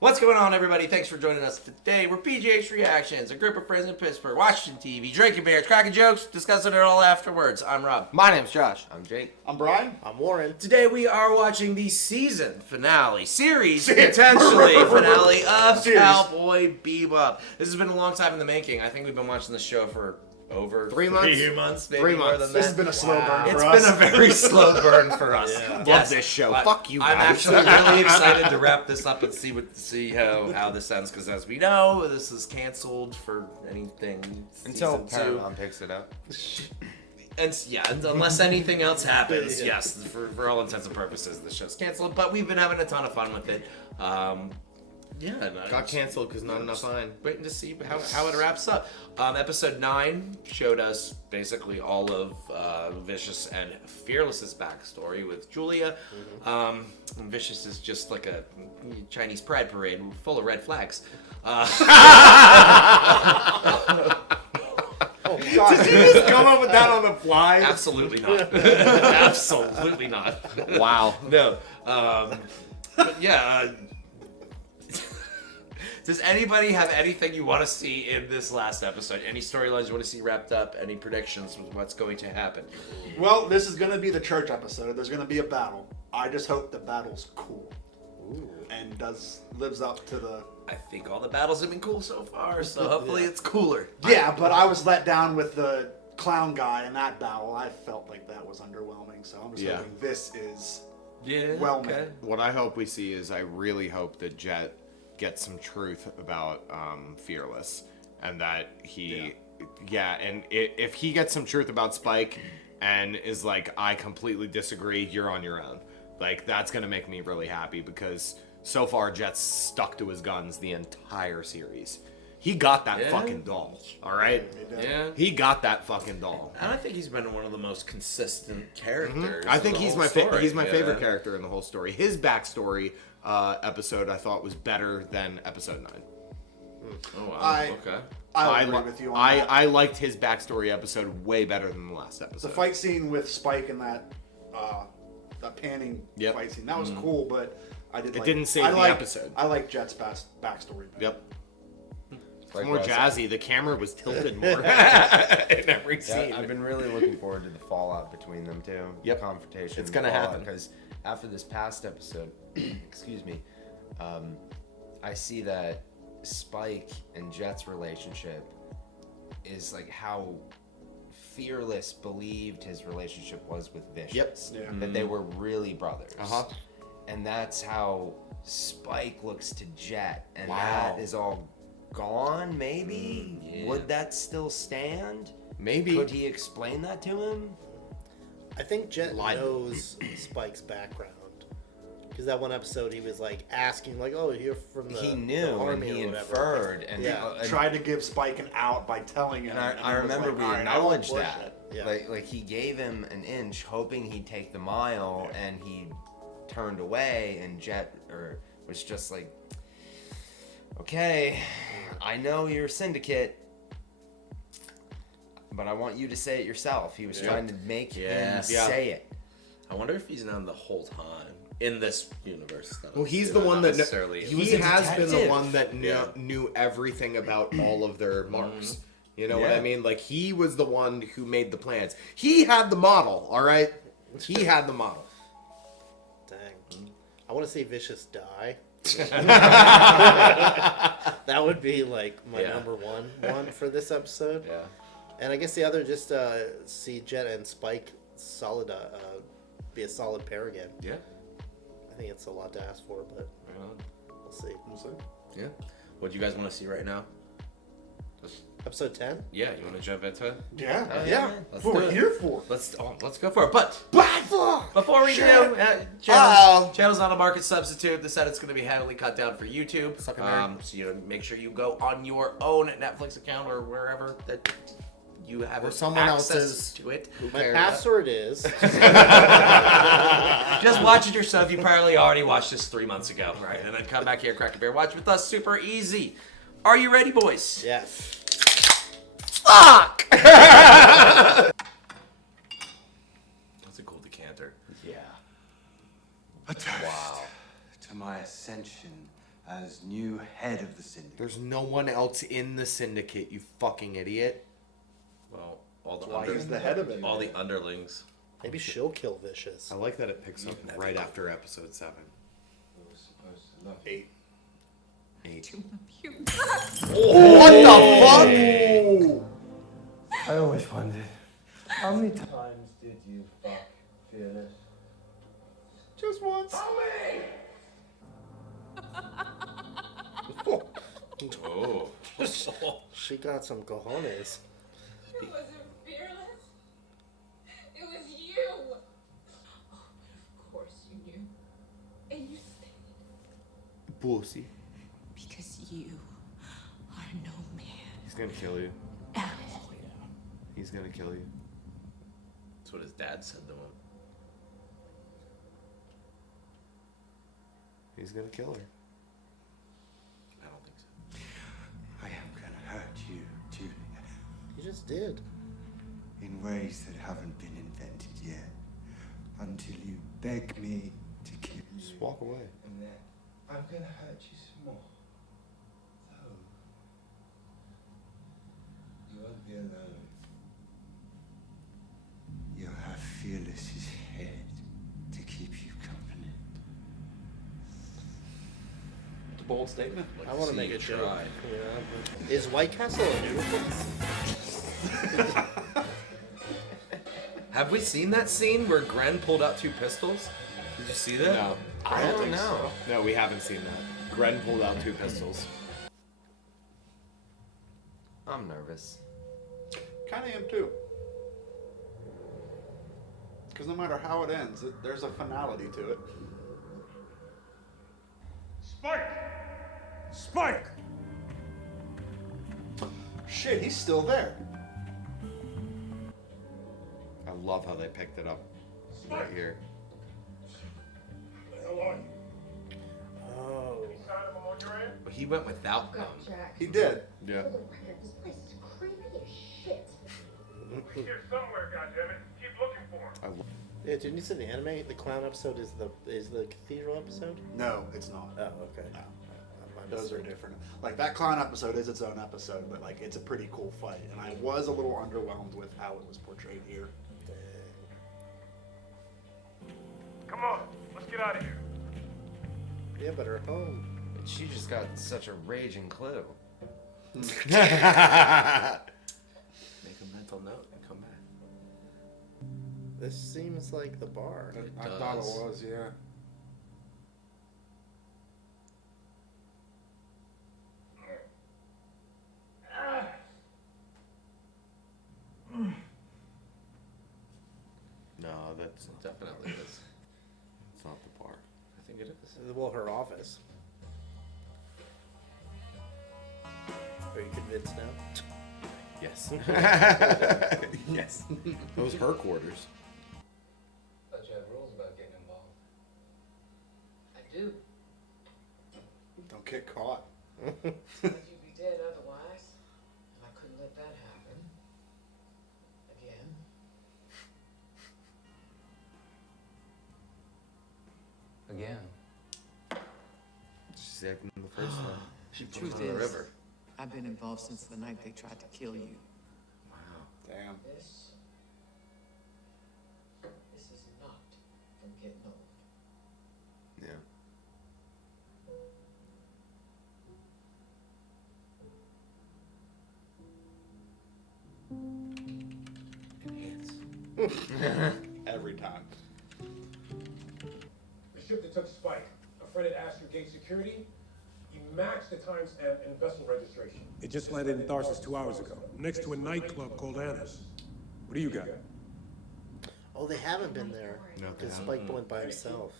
What's going on, everybody? Thanks for joining us today. We're PGH Reactions, a group of friends in Pittsburgh, watching TV, drinking beers, cracking jokes, discussing it all afterwards. I'm Rob. My name's Josh. I'm Jake. I'm Brian. I'm Warren. Today we are watching the season finale, potentially finale of Cowboy Bebop. This has been a long time in the making. I think we've been watching this show for over 3 months. 3 months, maybe 3 more months. than that. This has been a slow burn for It's us. been a very slow burn for us. Yeah. Love this show. Fuck you guys. I'm actually really excited to wrap this up and see how this ends, because as we know, this is canceled for anything Until season 2. Paramount picks it up. And unless anything else happens, yes, for all intents and purposes, the show's canceled. But we've been having a ton of fun with it. Got canceled because not enough line. Waiting to see how it wraps up. Episode 9 showed us basically all of Vicious and Fearless's backstory with Julia. Vicious is just like a Chinese pride parade full of red flags. Did you just come up with that on the fly? Absolutely not. Absolutely not. Wow. No. But yeah. Does anybody have anything you want to see in this last episode? Any storylines you want to see wrapped up? Any predictions with what's going to happen? Well, this is going to be the church episode. There's going to be a battle. I just hope the battle's cool. And lives up to the... I think all the battles have been cool so far, so hopefully it's cooler. Yeah, but I was let down with the clown guy in that battle. I felt like that was underwhelming, so I'm just hoping this is well made. What I hope we see is I really hope that Jet gets some truth about Fearless, and that he, and if he gets some truth about Spike and is like, I completely disagree, you're on your own. Like, that's gonna make me really happy, because so far Jet's stuck to his guns the entire series. He got that fucking doll, all right? Yeah. He got that fucking doll. And I think he's been one of the most consistent characters. I think in the he's whole my story. he's my favorite character in the whole story. His backstory episode I thought was better than episode 9. Oh wow. I agree with you on that. I liked his backstory episode way better than the last episode. The fight scene with Spike and that panning fight scene, that was cool, but I didn't save the episode. I like Jet's backstory better. Yep. It's more jazzy. The camera was tilted more in every scene. I've been really looking forward to the fallout between them two. Yep. Confrontation. It's gonna happen. Because after this past episode, excuse me, I see that Spike and Jet's relationship is like how Fearless believed his relationship was with Vicious. Yep. That they were really brothers. Uh-huh. And that's how Spike looks to Jet. And Wow. that is all gone, maybe? Would that still stand? Maybe. Could he explain that to him? I think Jet knows Spike's background. Because that one episode he was like asking, like, oh, you're from the He knew the and army he or whatever. inferred. And, Yeah. Tried to give Spike an out by telling him. and I he was remember like, we "All right, I won't acknowledged push that. it." Yeah. Like he gave him an inch, hoping he'd take the mile, and he turned away, and Jet was just like, okay, I know you're a syndicate, but I want you to say it yourself. He was trying to make him say it. I wonder if he's known the whole time in this universe. Well, he's the one that necessarily. he has been the detective. one that knew everything about all of their marks. You know what I mean? Like, he was the one who made the plans. He had the model, all right? He had the model. Dang. I want to see Vicious die. That would be like my number one for this episode. Yeah. And I guess the other, just see Jet and Spike solid, be a solid pair again. Yeah. I think it's a lot to ask for, but we'll see. Yeah. What do you guys want to see right now? Episode 10? Yeah, you want to jump into it? Yeah. Yeah. Let's That's what do we're it. here for. Let's go for it. But before we do, channel's not a market substitute. The edit's going to be heavily cut down for YouTube. So make sure you go on your own Netflix account or wherever that you have someone access else's. to it. My password is... Just watch it yourself. You probably already watched this 3 months ago, right? And then come back here, crack a beer, watch with us. Super easy. Are you ready, boys? Yes. Fuck! That's a cool decanter. Yeah. A toast to my ascension as new head of the syndicate. There's no one else in the syndicate, you fucking idiot. Well, all the Why he's the head of it. all the underlings. Maybe she'll kill Vicious. I like that it picks up right after episode 7. We were supposed to love 8. 8. What the fuck? I always wondered, how many times did you fuck Fearless? Just once. Oh. She got some cojones. It wasn't Fearless. It was you. Oh, but of course you knew. And you stayed. Pussy. Because you are no man. He's gonna kill you. At all. He's gonna kill you. That's what his dad said to him. He's gonna kill her. I don't think so. I am gonna hurt you, Julia, He just did. in ways that haven't been invented yet, until you beg me to kill you. Just walk away. And then I'm gonna hurt you some more. So you won't be alone. You'll have Fearless's head to keep you company. It's a bold statement. I want to See make you a joke. try. Yeah. Is White Castle a new place? Have we seen that scene where Gren pulled out 2 pistols? Did you see that? No. I don't think know. so. No, we haven't seen that. Gren pulled out 2 pistols. I'm nervous. Kind of am too. Because no matter how it ends, there's a finality to it. Spike! Spike! Shit, he's still there. I love how they picked it up right here. Oh. But he went without them. Jack. He did. Yeah. For the record, this place is creepy as shit. Here somewhere, goddammit. Keep looking for him. Yeah, didn't you say the anime? The clown episode is the cathedral episode? No, it's not. Oh, okay. No. Those are different. Like that clown episode is its own episode, but like it's a pretty cool fight. And I was a little underwhelmed with how it was portrayed here. Come on, let's get out of here. Yeah, but her home. She just got such a raging clue. Make a mental note and come back. This seems like the bar. I thought it was, yeah. No, that's Definitely is. it's not the bar. I think it is. Well, her office. Are you convinced now? Yes. Yes. Those her quarters. Thought you had rules about getting involved. I do. Don't get caught. But you'd be dead otherwise. And I couldn't let that happen. Again. Again. She's acting the first time. She The put him truth in the is, river. I've been involved since the night they tried to kill you. Wow. Damn. This is not from getting old. Yeah. Enhance. Every time. The ship that took Spike, a friend had asked for gate security. He matched the timestamp and vessel registration. It just landed in Tharsis 2 hours ago, next to a nightclub called Anna's. What do you got? Oh, they haven't been there. No, they Because haven't. Spike went by himself.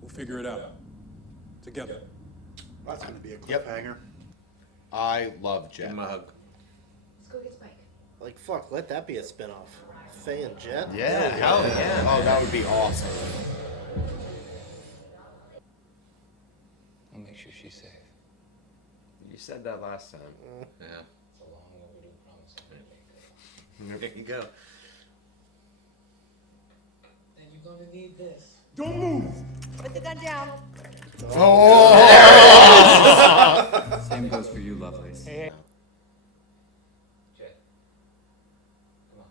We'll figure it out. Together. That's gonna be a Yep. cliffhanger. I love Give Jet. him a hug. Let's go get Spike. Like, fuck, let that be a spinoff. Faye and Jet? Yeah, hell yeah. Oh, that would be awesome. I'll make sure she's safe. You said that last time. Yeah. It's a long overdue promise I'm gonna make. There you go. And you're gonna need this. Don't move! Put the gun down. Same goes for you, lovelies. Jet. Come on.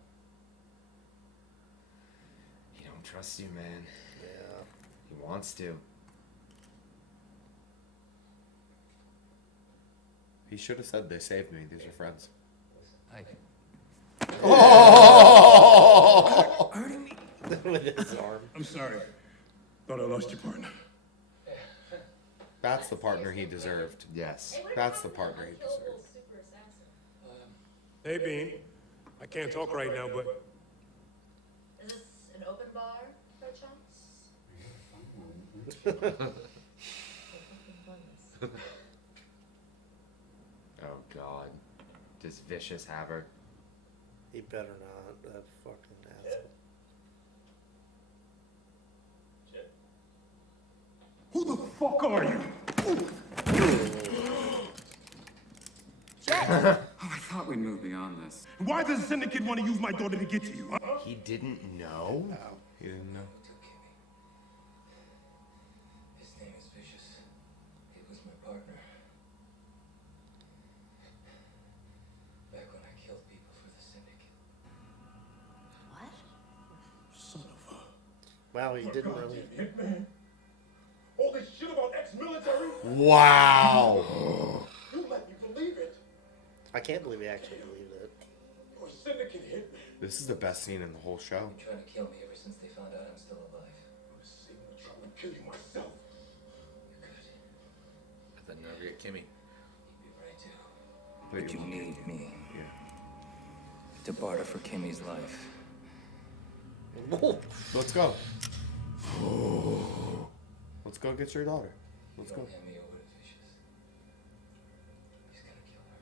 He don't trust you, man. Yeah. He wants to. He should have said they saved me. These are friends. Oh! Hurting me. With his arm. I'm sorry. Thought I lost your partner. That's the partner he deserved. Yes. That's the partner he deserved. Hey, Bean. I can't talk right now, but Is this an open bar, perchance? Oh God. Does Vicious have her? He better not. That fucking asshole. who the fuck are you? Oh, I thought we'd move beyond this. Why does the Syndicate want to use my daughter to get to you, huh? He didn't know? He didn't know. His name is Vicious. He was my partner. Back when I killed people for the Syndicate. What? Wow, he didn't really. Hitman. All this shit about ex-military. Wow. You let me believe it. I can't believe he actually believed it. You're a syndicate hitman. This is the best scene in the whole show. They've been trying to kill me ever since they found out I'm still alive. I was saving the trouble and kill you myself. You're good. I thought never get Kimmy. You'd be right too. But you need me. To barter for Kimmy's life. Let's go. Let's go get your daughter. Let's go. Don't hand me over to Vicious. He's gonna kill her.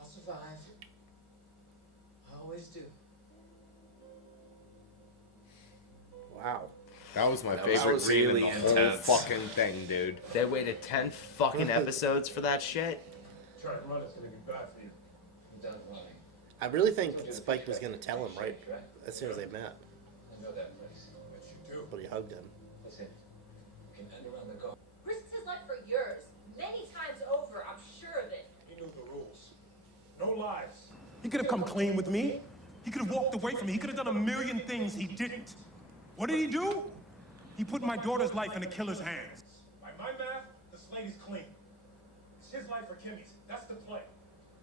I'll survive. I always do. Wow. That was my That favorite was scene really in the intense. whole fucking thing, dude. They waited 10 fucking episodes for that shit? Trying to run is gonna be bad for you. Don't lie. I really think Spike was gonna tell him right as soon as they met, I know that place. But you do. but he hugged him. Listen, you can end around the guard. Risked his life for yours. Many times over, I'm sure of it. He knew the rules. No lies. He could have come clean with me. He could have walked away from me. He could have done a million things. He didn't. What did he do? He put my daughter's life in a killer's hands. By my math, the slate is clean. It's his life or Kimmy's. That's the play.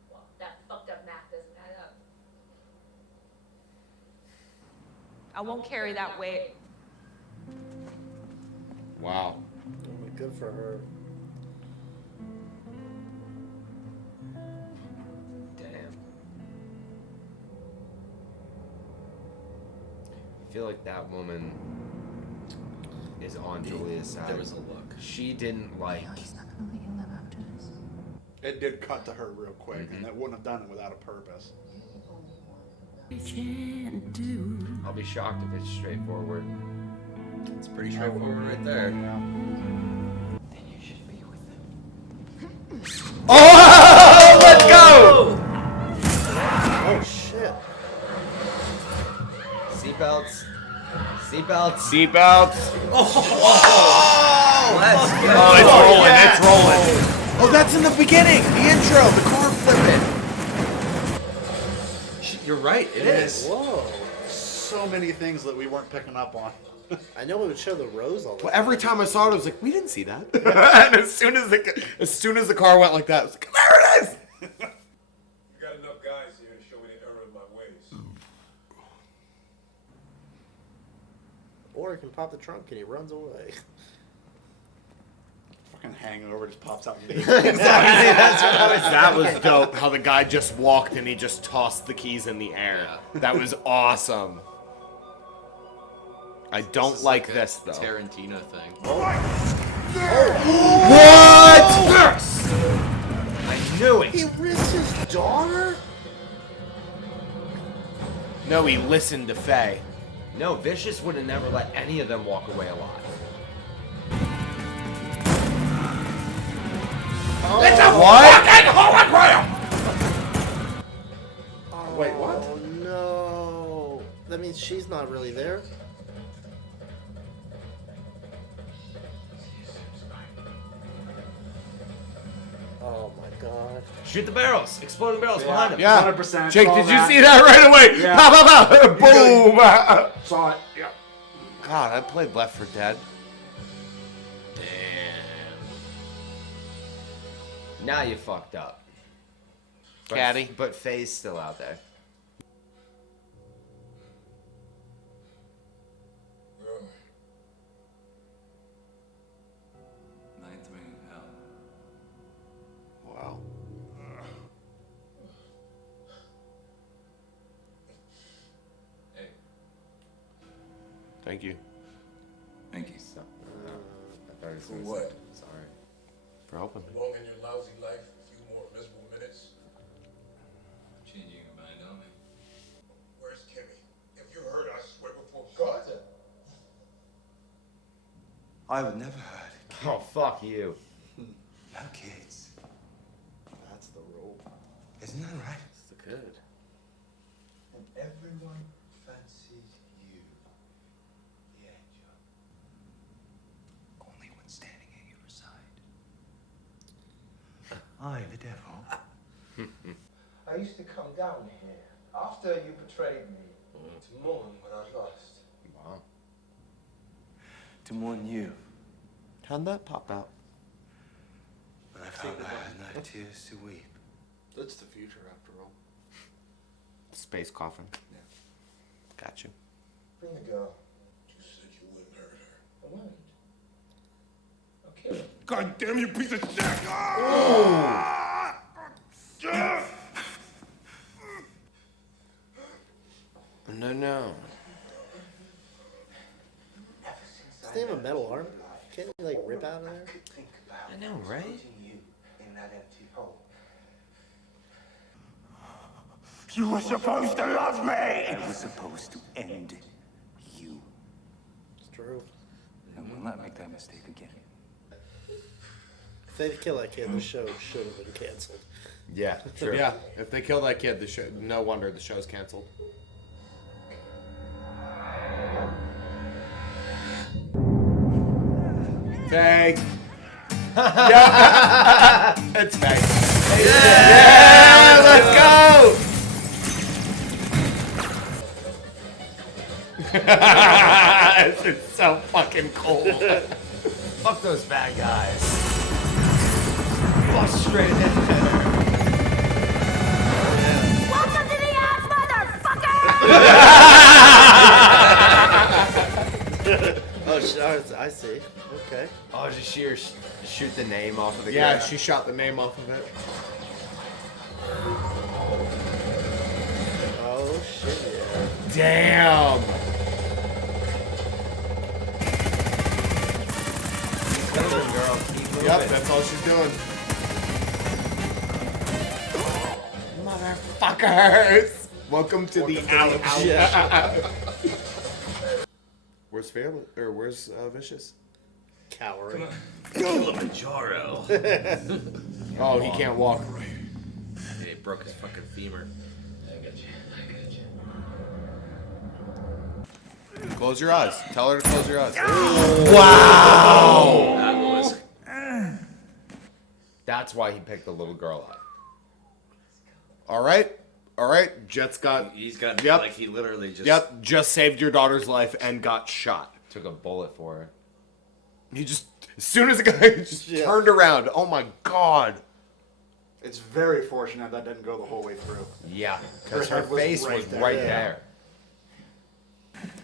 Well, that fucked up math doesn't add up. I won't carry that weight. Wow. Good for her. Damn. I feel like that woman is on Julia's side. There was a look. She didn't like. He's not gonna let you live after this. It did cut to her real quick, and that wouldn't have done it without a purpose. I'll be shocked if it's straightforward. It's pretty straightforward right there. Then you should be with them. Oh, let's go! Oh shit. Seatbelts. Seatbelts. Seatbelts. Let's go. Oh, it's rolling. It's rolling. Oh, that's in the beginning. The intro. The car flipping. You're right. It is. Whoa. So many things that we weren't picking up on. I know it would show the rose all the Well, time. every time I saw it, I was like, we didn't see that. And as soon as the car went like that, I was like, there it is. You got enough guys here to show me the error of my ways. Or he can pop the trunk and he runs away. Fucking hangover just pops out. That was dope. How the guy just walked and he just tossed the keys in the air. That was awesome. I don't like a this though. Tarantino thing. What? I knew it. He risked his daughter? No, he listened to Faye. No, Vicious would have never let any of them walk away alive. It's a fucking hologram! Wait, what? Oh no. That means she's not really there? Oh my god. Shoot the barrels. Exploding barrels behind him. Yeah. 100%. Jake, saw did you that. see that right away? Yeah. Pow, pow, pow. Boom. Saw it. Yeah. God, I played Left 4 Dead. Damn. Now you fucked up. Caddy. But Faye's still out there. Ninth ring of hell. Wow. Hey. Thank you Thank you. For what? Sorry. for helping me. Long in your lousy life, a few more miserable minutes. Changing your mind on me. Where's Kimmy? If you heard, I swear before God. I would never hurt. Oh, fuck you. No kids. That's the rule. Isn't that right? It's the code. And everyone fancies you. Yeah, John. Only when standing at your side. I, the devil. I used to come down here after you betrayed me to mourn what I lost. Wow. To mourn you. How'd that pop out? When I found I had no tears to weep. That's the future, after all. Space coffin. Yeah. Got you. Bring the girl. You said you wouldn't hurt her. I won't. I'll kill her. God damn you, piece of shit! No. Does he have a metal arm? Can't he like rip out of there? I know, right? You in that empty hole. You were supposed to love me! I was supposed to end you. It's true. And we'll not make that mistake again. If they kill that kid, the show should have been canceled. Yeah, true. Yeah, if they kill that kid, the show, no wonder the show's canceled. Faye. Yeah. It's Faye. Yeah, let's go. This is so fucking cool. Fuck those bad guys. Bust straight in there. Welcome to the ass, motherfucker! Oh, I see. Okay. Oh, did she shoot the name off of the Yeah, ground? she shot the name off of it. Oh shit! Yeah. Damn. Girl, keep moving. Yep, that's all she's doing. Motherfuckers! Welcome to the ouch. Where's Fearless? Or where's Vicious? Cowering. Kilimanjaro. Oh, he can't walk. Yeah, he broke his fucking femur. I got you. Close your eyes. Tell her to close your eyes. Wow! That was That's why he picked the little girl up. All right. Jet's got. He's got. Yep. Like he literally just. Yep. Just saved your daughter's life and got shot. Took a bullet for her. He just. As soon as the guy just turned around. Oh my god. It's very fortunate that didn't go the whole way through. Yeah, because Her her head was face right was there. right Yeah. there.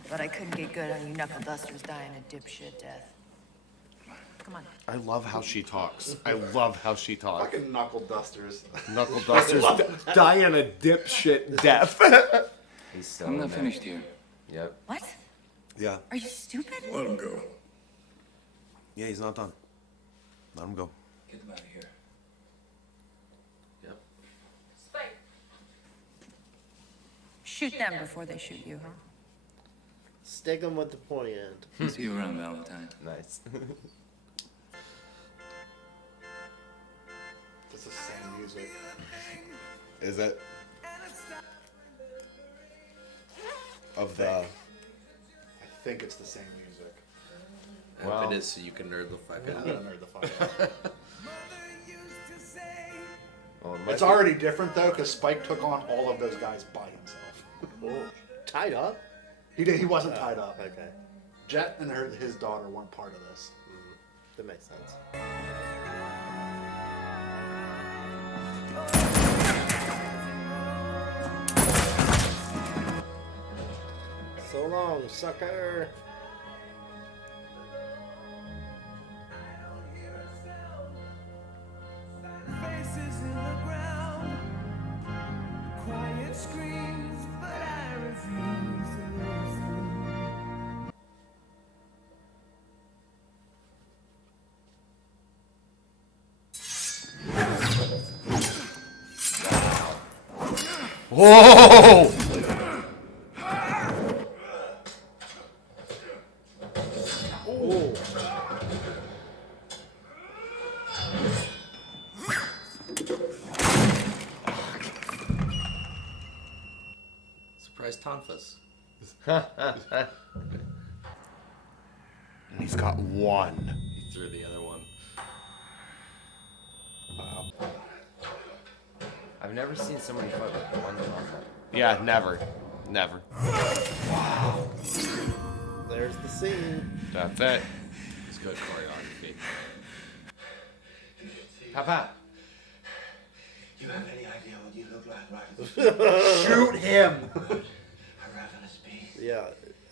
But I couldn't get good on you knuckle dusters dying a dipshit death. Come on. I love how she talks. I love how she talks. Fucking knuckle dusters. Knuckle dusters. Diana dipshit death. He's still I'm in not there. finished here. What? Yeah. Are you stupid? Let him go. Yeah, he's not done. Let him go. Get them out of here. Yep. Spike. Shoot them before they shoot you, huh? Stick them with the pointy end. See you around, Valentine. Nice. It's the same music. Is it? Of the. I think it's the same music. Well, it is so you can nerd the fuck I'm out. gonna nerd the fuck out. It's already different though, because Spike took on all of those guys by himself. Oh, tied up? He did. He wasn't tied up. Okay. Jet and his daughter weren't part of this. That makes sense. So long, sucker. Faces in the ground, quiet screams, but I refuse to listen. Whoa! Oh. Surprise Tonfus. And he's got one. He threw the other one. Wow. I've never seen somebody fight with one gun. Yeah, never. Never. Wow. There's the scene. That's it. It's good choreography. Papa. You have any idea what you look like right Shoot him! A ravenous beast. Yeah,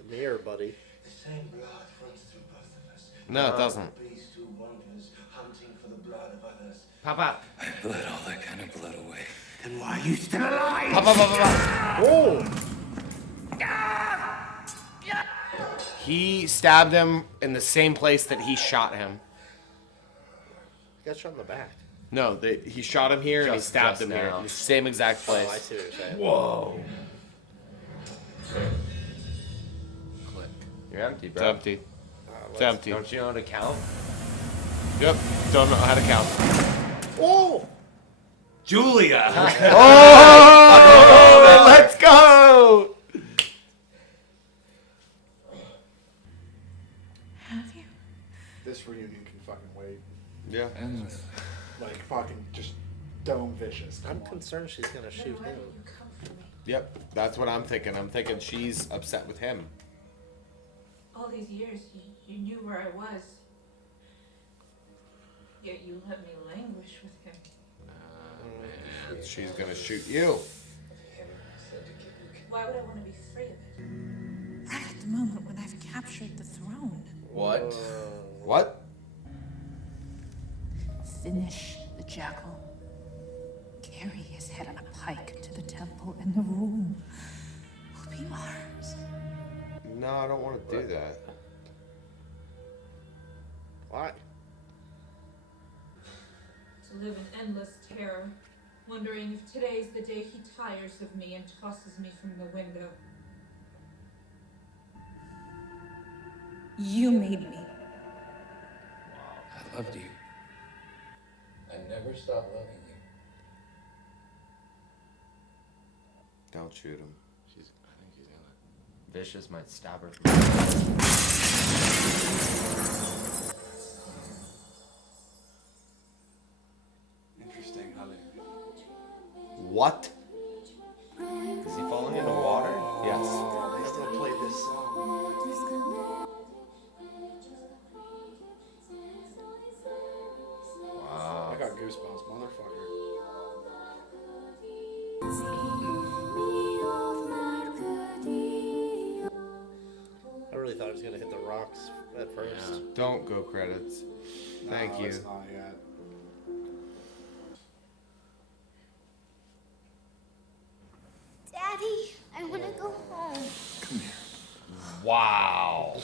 mirror, buddy. The same blood runs through both of us. No, it doesn't. The beast who wanders, hunting for the blood of others. Papa. I bled all that kind of blood away. Then why are you still alive? Papa, papa, papa. Oh! He stabbed him in the same place that he shot him. He got shot in the back. No, he shot him here and he stabbed him here. now. In the same exact place. Oh, I see what you're saying. Whoa. Click. You're empty, It's bro. empty. It's empty. Don't you know how to count? Yep. Don't know how to count. Oh! Julia! Oh! Let's go! This reunion can fucking wait. Yeah. Endless. Like fucking just dome vicious. I'm concerned she's gonna shoot him. Yep. That's what I'm thinking. I'm thinking she's upset with him. All these years, you knew where I was. Yet you let me languish with him. She's gonna shoot you. Why would I want to be free of it? Right at the moment when I've captured the throne. What? What? Finish the jackal. Carry his head on a pike to the temple, and the room will be ours. No, I don't want to do that. Why? To live in endless terror, wondering if today's the day he tires of me and tosses me from the window. You made me. I loved you. I never stopped loving you. Don't shoot him. I think he's gonna. Vicious might stab her. Interesting how they. What? Is he falling into water? Yes. Oh, they still play this song. Wow. I got goosebumps, motherfucker. I really thought he was gonna hit the rocks at first. Don't go credits. Thank No, you. It's not yet. Daddy, I want to go home. Wow.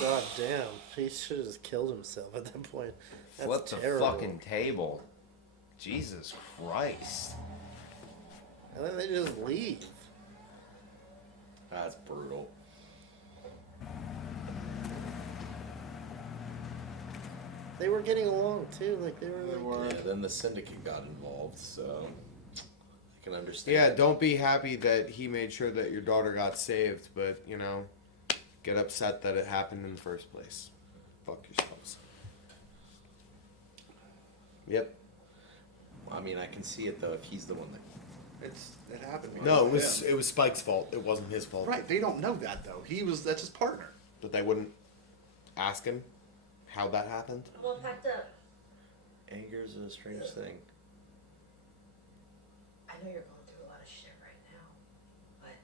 God damn. He should have just killed himself at that point. That's Flip the terrible. fucking table. Jesus Christ. And then they just leave. That's brutal. They were getting along too. Like they were like. Yeah, then the syndicate got involved, so I can understand. Yeah, don't be happy that he made sure that your daughter got saved, but, you know, get upset that it happened in the first place. Fuck yourselves. Yep. I mean, I can see it though if he's the one that. It happened. No, because of it him. was Spike's fault. It wasn't his fault. Right. They don't know that though. That's his partner. But they wouldn't ask him how that happened. I'm all packed up. Anger is a strange thing. I know you're going through a lot of shit right now, but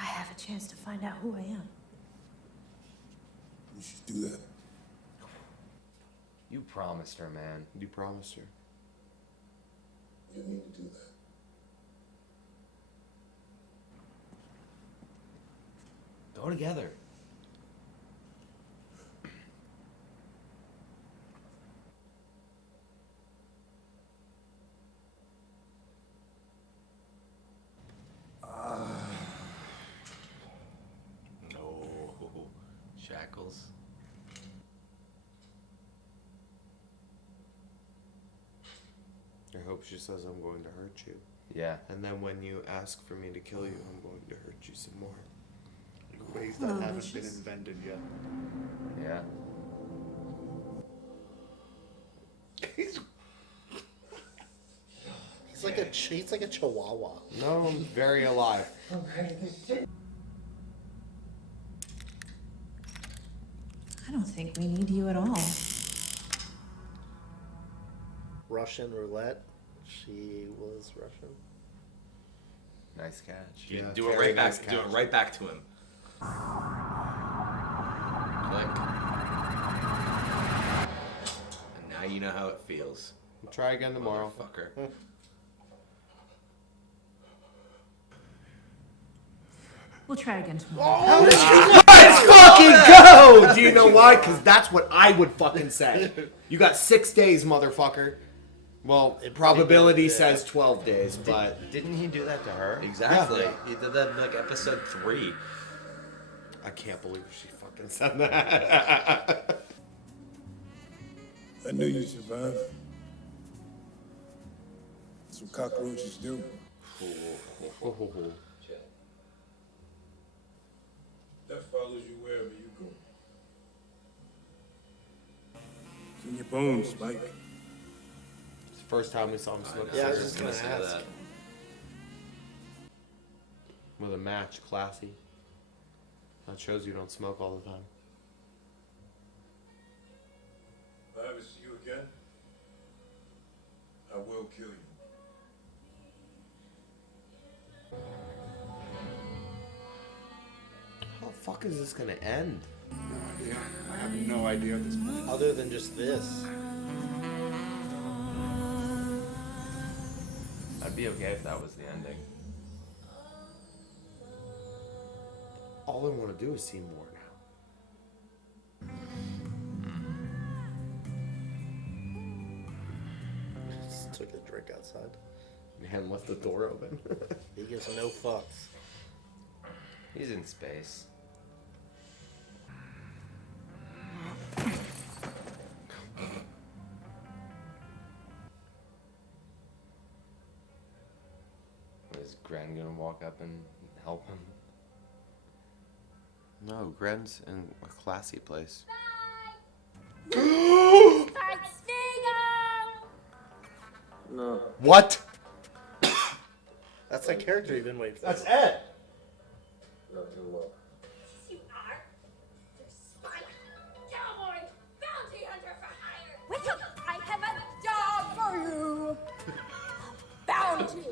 I have a chance to find out who I am. You should do that. You promised her, man. You promised her. You need to do that. Go together. No. Shackles. I hope she says I'm going to hurt you. Yeah. And then when you ask for me to kill you, I'm going to hurt you some more. Ways that haven't been invented yet. Yeah. He's like a chihuahua. No, I'm very alive. I don't think we need you at all. Russian roulette. She was Russian. Nice catch. You Yeah, do it very right back. nice Do it catch. right back to him. Click. And now you know how it feels. We'll try again tomorrow. Fucker. We'll try again tomorrow. Oh, let's fucking go! Do you know why? Because that's what I would fucking say. You got 6 days, motherfucker. Well, probability says 12 days, but... Didn't he do that to her? Exactly. He did that in like episode 3. I can't believe she fucking said that. I knew you'd survive. That's what cockroaches do. That follows you wherever you go. It's in your bones, Spike. It's the first time we saw him smoke Yeah, I was cigarettes just gonna ask. with a match, classy. That shows you don't smoke all the time. If I ever see you again, I will kill you. How the fuck is this gonna end? No idea. I have no idea at this point. Other than just this. I'd be okay if that was the ending. All I want to do is see more now. Just took a drink outside. Man left the door open. He gives no fucks. He's in space. Is Gren gonna walk up and help him? No, Gren's in a classy place. No. What? That's that character you've been waiting for. That's Ed. Nothing more. You are the Spike Cowboy Bounty Hunter for hire. Wake up! I have a job for you. Bounty.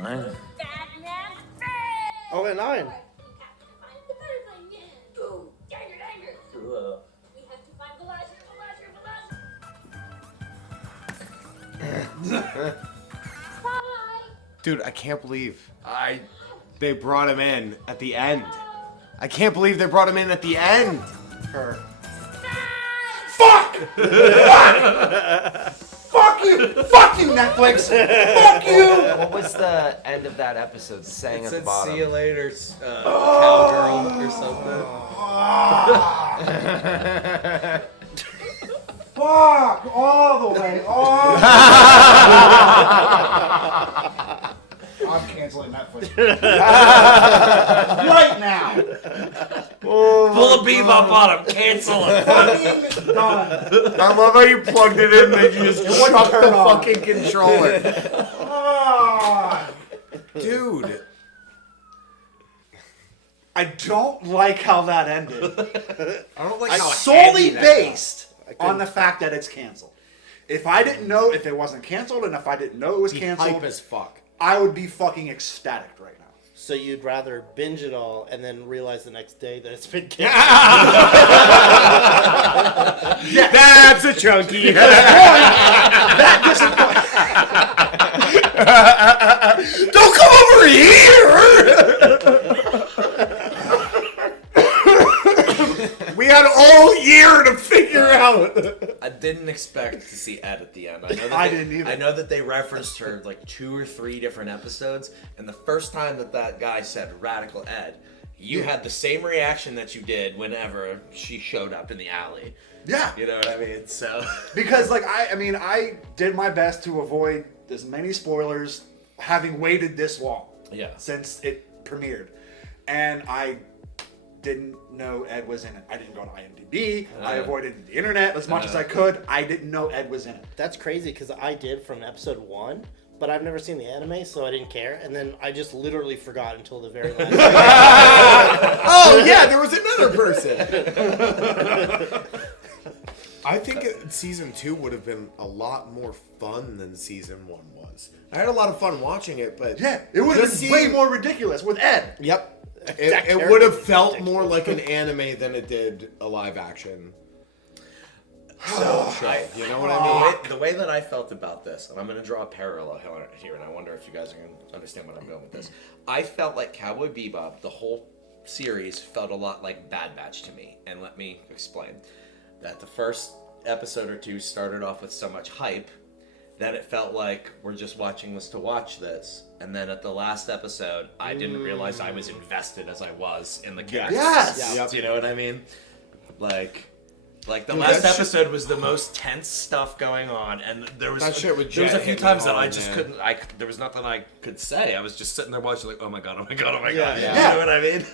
Mine? Bad man's friend. Oh, and 9. We have to find the butterfly man. Go, danger, danger. We have to find Velasquez. Bye. Dude, I can't believe they brought him in at the end. I can't believe they brought him in at the end. Her. Fuck! Fuck you! Fuck you, Netflix! Fuck you! What was the end of that episode saying It at the said, bottom? "See you later, cowgirl," or something. Fuck! All the way off! canceling Netflix. Right now. Oh Pull a Bebop on him. Cancel it. Fucking done. I love how you plugged it in and then you just shut the fucking controller. Dude. I don't like how that ended. I don't like how solely heavy that based on the fact that it's canceled. If I didn't know, if it wasn't canceled, and if I didn't know it was canceled, Hype as fuck. I would be fucking ecstatic right now. So you'd rather binge it all and then realize the next day that it's been canceled? That's a chunky. That disappoints. Don't come over here! We had all year to figure out. I didn't expect to see Ed at the end. I didn't either. I know that they referenced her like 2 or 3 different episodes, and the first time that guy said Radical Ed, you had the same reaction that you did whenever she showed up in the alley. Yeah. You know what I mean? So because like I did my best to avoid as many spoilers having waited this long. Yeah. Since it premiered. And I didn't know Ed was in it. I didn't go to IMDb. I avoided the internet as much as I could. I didn't know Ed was in it. That's crazy because I did from episode 1, but I've never seen the anime, so I didn't care. And then I just literally forgot until the very last. Oh yeah, there was another person. I think season 2 would have been a lot more fun than season 1 was. I had a lot of fun watching it, but yeah, it would have been way more ridiculous with Ed. Yep. It would have felt more like an anime than it did a live action. So, you know what I mean? The way that I felt about this, and I'm going to draw a parallel here, and I wonder if you guys are going to understand what I'm going with this. I felt like Cowboy Bebop, the whole series, felt a lot like Bad Batch to me. And let me explain. That the first episode or 2 started off with so much hype that it felt like we're just watching this to watch this. And then at the last episode, I didn't realize I was invested as I was in the characters. Yes! Yep. Do you know what I mean? Like the last episode was the most tense stuff going on, and there was That shit with there was a Jet few hit me times that I hard, just man. couldn't. There was nothing I could say. I was just sitting there watching, like, oh my god, oh my god, oh my god. Yeah. You know what I mean?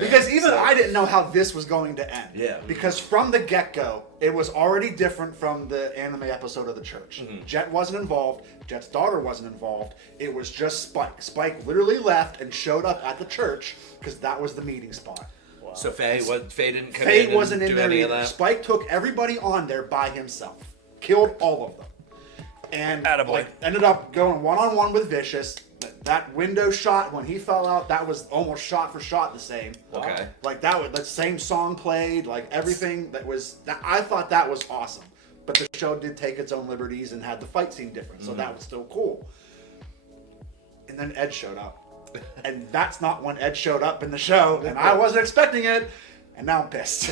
Because even I didn't know how this was going to end. Yeah. Because from the get-go, it was already different from the anime episode of the church. Mm-hmm. Jet wasn't involved. Jet's daughter wasn't involved. It was just Spike. Spike literally left and showed up at the church because that was the meeting spot. Wow. So Faye didn't come Faye in wasn't and in do there any of either. that? Spike took everybody on there by himself. Killed all of them. And like, ended up going one-on-one with Vicious. That window shot when he fell out, that was almost shot for shot the same. Okay. Like that was the same song played, like everything I thought that was awesome. But the show did take its own liberties and had the fight scene different, so that was still cool. And then Ed showed up. And that's not when Ed showed up in the show, and I wasn't expecting it, and now I'm pissed.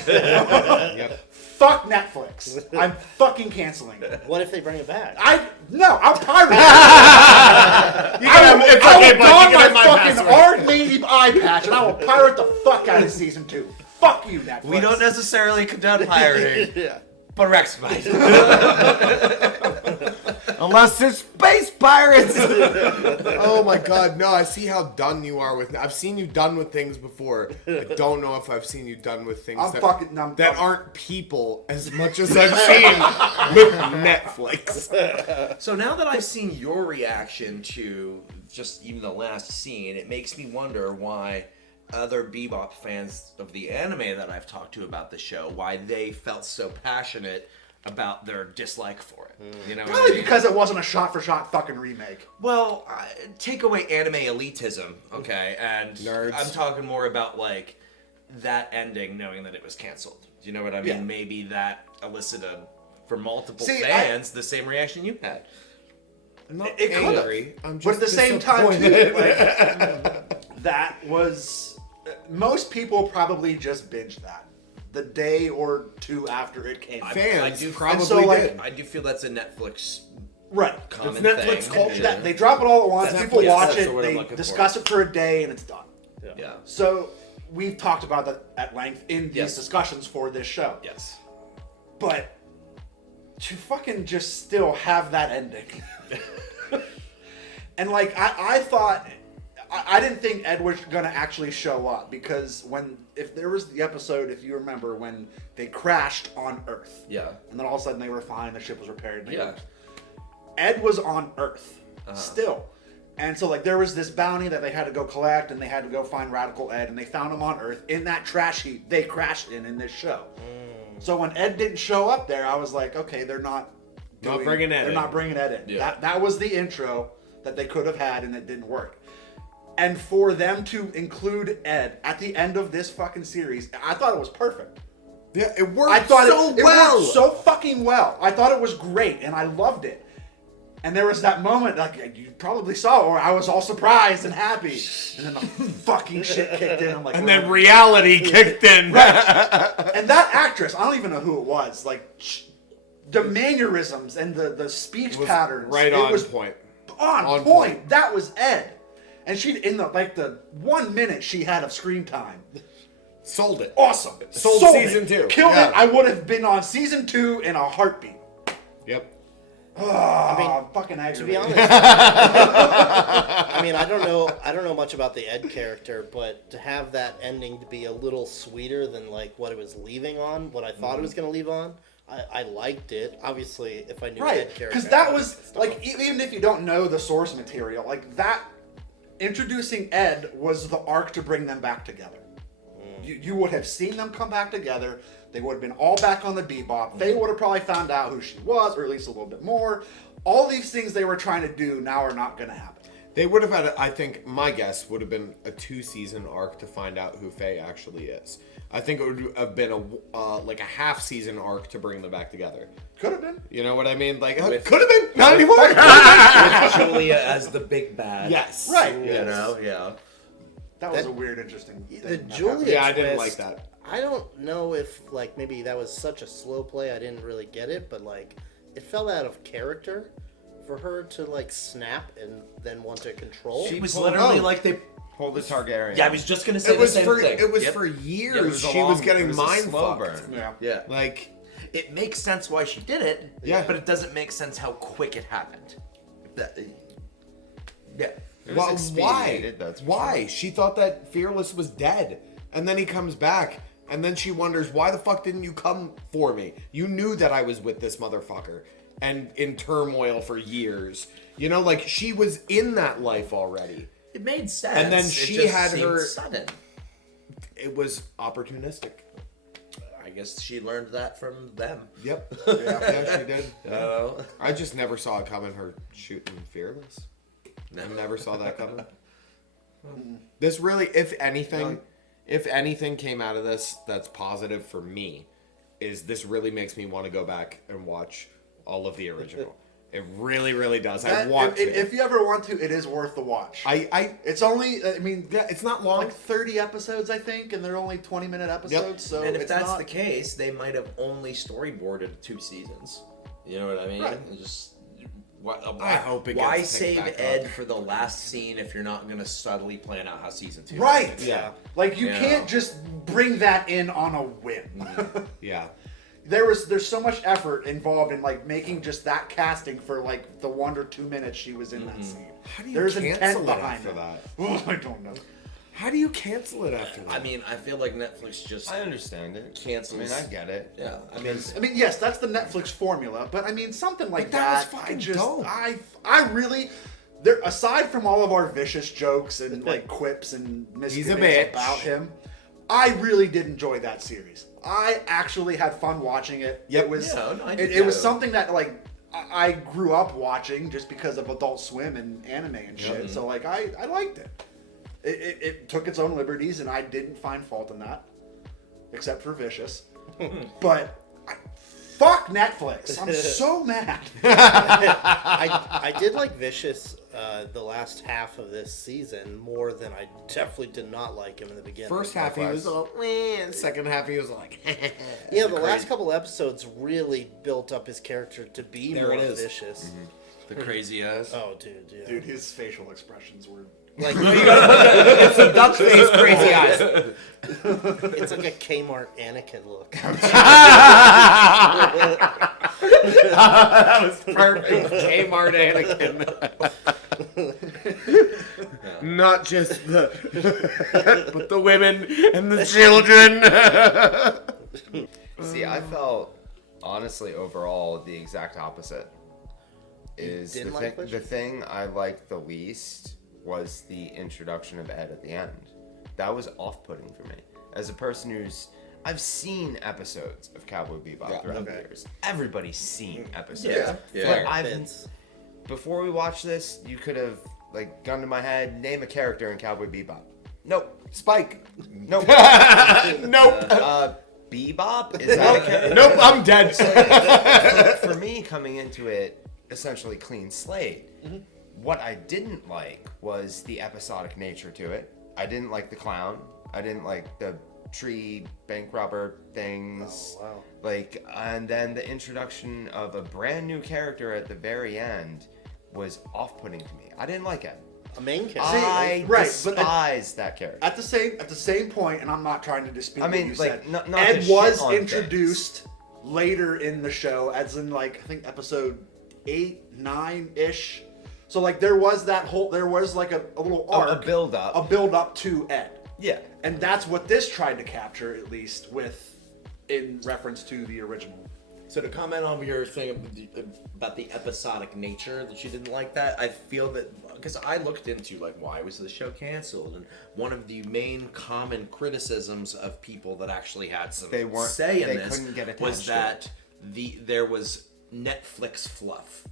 Fuck Netflix. I'm fucking canceling it. What if they bring it back? I'll pirate it. I will don my fucking Arch-Navy eye patch, and I will pirate the fuck out of season 2. Fuck you, Netflix. We don't necessarily condone pirating. Yeah. But Rex might. Unless there's space pirates. Oh my god, no, I see how done you are with. I've seen you done with things before. I don't know if I've seen you done with things that aren't people as much as I've seen with Netflix. So now that I've seen your reaction to just even the last scene, it makes me wonder why other Bebop fans of the anime that I've talked to about the show, why they felt so passionate about their dislike for it. You know, Probably because it wasn't a shot-for-shot fucking remake. Well, take away anime elitism, okay, and Nerds. I'm talking more about like that ending, knowing that it was canceled. Do you know what I mean? Yeah. Maybe that elicited for multiple See, fans the same reaction you had. I'm not It could've. angry. I'm just But at the same time, too, disappointed. like, that was... Most people probably just binged that the day or 2 after it came out. Fans I probably did. I do feel that's a Netflix Right. common It's Netflix thing. culture. Yeah. They drop it all at once. That's People Netflix. watch That's it. what I'm They looking discuss for. it for a day, and it's done. Yeah. So we've talked about that at length in these discussions for this show. Yes. But to fucking just still have that ending. And like I thought I didn't think Ed was gonna actually show up because if there was the episode, if you remember, when they crashed on Earth. Yeah. And then all of a sudden they were fine, the ship was repaired. And Yeah. Ed was on Earth still. And so like there was this bounty that they had to go collect, and they had to go find Radical Ed, and they found him on Earth in that trash heap they crashed in this show. So when Ed didn't show up there, I was like, okay, they're not bringing Ed in. They're not bringing Ed in. Yeah. That was the intro that they could have had, and it didn't work. And for them to include Ed at the end of this fucking series, I thought it was perfect. Yeah, it worked I thought so it well. worked so fucking well. I thought it was great, and I loved it. And there was that moment, like you probably saw, where I was all surprised and happy, and then the fucking shit kicked in. I'm like, and then reality kicked in. Right. And that actress, I don't even know who it was. Like the mannerisms and the speech patterns, right on point. On point. That was Ed, and she in the 1 minute she had of screen time. Sold it. Awesome. Sold season it. 2. Killed it. I would have been on season 2 in a heartbeat. Yep. I mean, fucking aggravated. To be honest, I mean, I don't know much about the Ed character, but to have that ending to be a little sweeter than like what it was leaving on, what I thought it was going to leave on, I liked it. Obviously, if I knew Ed character, because that was like even if you don't know the source material, like that introducing Ed was the arc to bring them back together. You would have seen them come back together. They would have been all back on the Bebop. They would have probably found out who she was, or at least a little bit more. All these things they were trying to do now are not going to happen. They would have had, I think, my guess would have been a 2-season arc to find out who Faye actually is. I think it would have been like a half-season arc to bring them back together. Could have been. You know what I mean? Like, could have been. Not anymore. With Julia as the big bad. Yes. Right. You know, yeah. That was a weird, interesting thing. The Julia Yeah, I didn't twist, like that. I don't know if like maybe that was such a slow play I didn't really get it, but like it fell out of character for her to like snap and then want to control. She was literally like they pulled the Targaryen. Yeah, I was just gonna say the same thing. It was Yep. for Yep, years. She was getting mind fucked. burn. Yeah. Like it makes sense why she did it. Yeah. But it doesn't make sense how quick it happened. Yeah. Well, why? expedited, that's for Why? She thought that Fearless was dead. And then he comes back. And then she wonders, why the fuck didn't you come for me? You knew that I was with this motherfucker. And in turmoil for years. You know, like, she was in that life already. It made sense. And then It she just had seemed her... sudden. It was opportunistic. I guess she learned that from them. Yep. Yeah, she did. Oh. I just never saw it coming, her shooting Fearless. I never saw that coming. This really, if anything came out of this that's positive for me, is this really makes me want to go back and watch all of the original. It really, really does. I want to. If you ever want to, it is worth the watch. It's only, I mean, yeah, it's not long. Like 30 episodes, I think, and they're only 20-minute episodes. So And if it's that's not... the case, they might have only storyboarded 2 seasons. You know what I mean? Right. It just I hope it why gets picked save back Ed up. for the last scene if you're not going to subtly plan out how season 2 Right. ends? Yeah. Like you Yeah. can't just bring that in on a whim. Yeah. There's so much effort involved in like making just that casting for like the 1 or 2 minutes she was in that scene. How do you There's cancel intent it behind after it. that? Oh, I don't know. How do you cancel it after that? I mean, I feel like Netflix just I understand it. cancels. I mean, I get it. Yeah. I mean, Yes, that's the Netflix formula, but I mean something like But that was that. fucking I just, dope. I really, there. Aside from all of our vicious jokes and like quips and He's a misgivings bitch. about him, I really did enjoy that series. I actually had fun watching it. Yep. It was, Yeah, no, I did it was too. something that like I grew up watching just because of Adult Swim and anime and shit. So like I liked it. It took its own liberties, and I didn't find fault in that, except for Vicious. But fuck Netflix! I'm so mad. I did like Vicious the last half of this season more than I definitely did not like him in the beginning. First half he was all, and second half he was like, Yeah, the last couple episodes really built up his character to be There more it is. vicious. the crazy ass. Oh, dude, yeah. Dude, his facial expressions were Like, it's a duck face, crazy eyes. it's like a Kmart Anakin look. That was perfect. Kmart Anakin. Not just the, but the women and the children. See, I felt, honestly, overall, the exact opposite. Is didn't the, like thing, Wish? the thing I liked the least was the introduction of Ed at the end. That was off-putting for me. As a person who's... I've seen episodes of Cowboy Bebop throughout the years. Everybody's seen episodes. Yeah. But before we watched this, you could have, like, gun to my head, name a character in Cowboy Bebop. Nope. Spike. Nope. Nope. Bebop? Is that a character? Nope, I'm dead. For me, coming into it, essentially clean slate, what I didn't like was the episodic nature to it. I didn't like the clown. I didn't like the tree bank robber things. Oh, wow. Like, and then the introduction of a brand new character at the very end was off-putting to me. I didn't like it. A main character. I despise that character. At the same point, and I'm not trying to dispute what you like, said. not Ed to shit was on introduced later in the show, as in like I think episode 8, 9-ish. So like there was like a little arc, a build up to Ed. Yeah, and that's what this tried to capture, at least in reference to the original. So to comment on your thing about the episodic nature that you didn't like that, I feel that because I looked into like why was the show canceled, and one of the main common criticisms of people that actually had some say in this was that there was Netflix fluff.